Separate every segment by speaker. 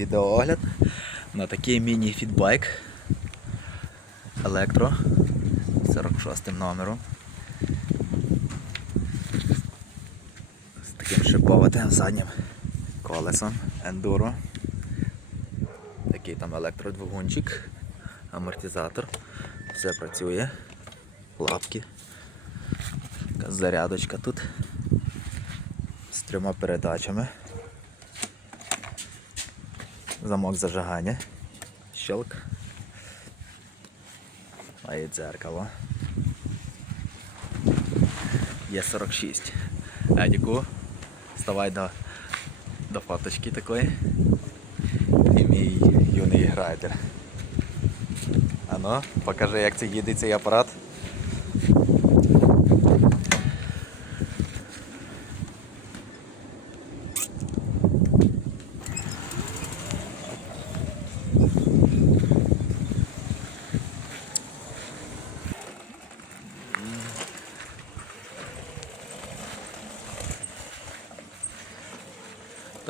Speaker 1: Відеоогляд на такий міні-фідбайк електро 46 номером. З таким шиповатим заднім колесом ендуро. Такий там електродвигунчик, амортизатор. Все працює. Лапки. Зарядочка тут з трьома передачами. Замок зажигання. Щелк. Має дзеркало. Є 46. Едіку, вставай до, до фоточки такої. І мій юний грайдер. Ано, покажи, як це їде цей апарат.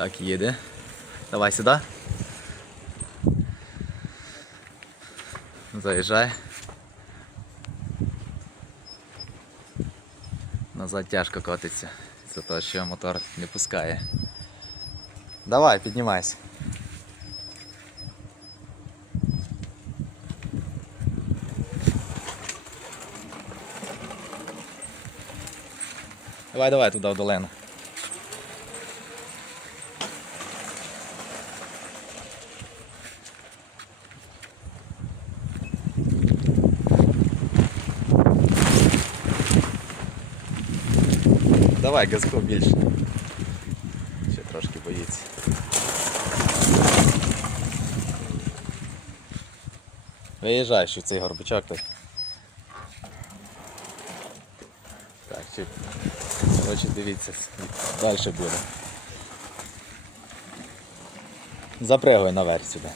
Speaker 1: Так, їде. Давай сюди. Заїжджай. Назад тяжко котиться. Це те, що мотор не пускає. Давай, піднімайся. Давай, давай туди в долину. Давай, газку більше. Ще трошки боїться. Виїжджай, що цей горбачок тут. Так, чи... Коротше, дивіться, далі буде. Запригуй наверх сюди.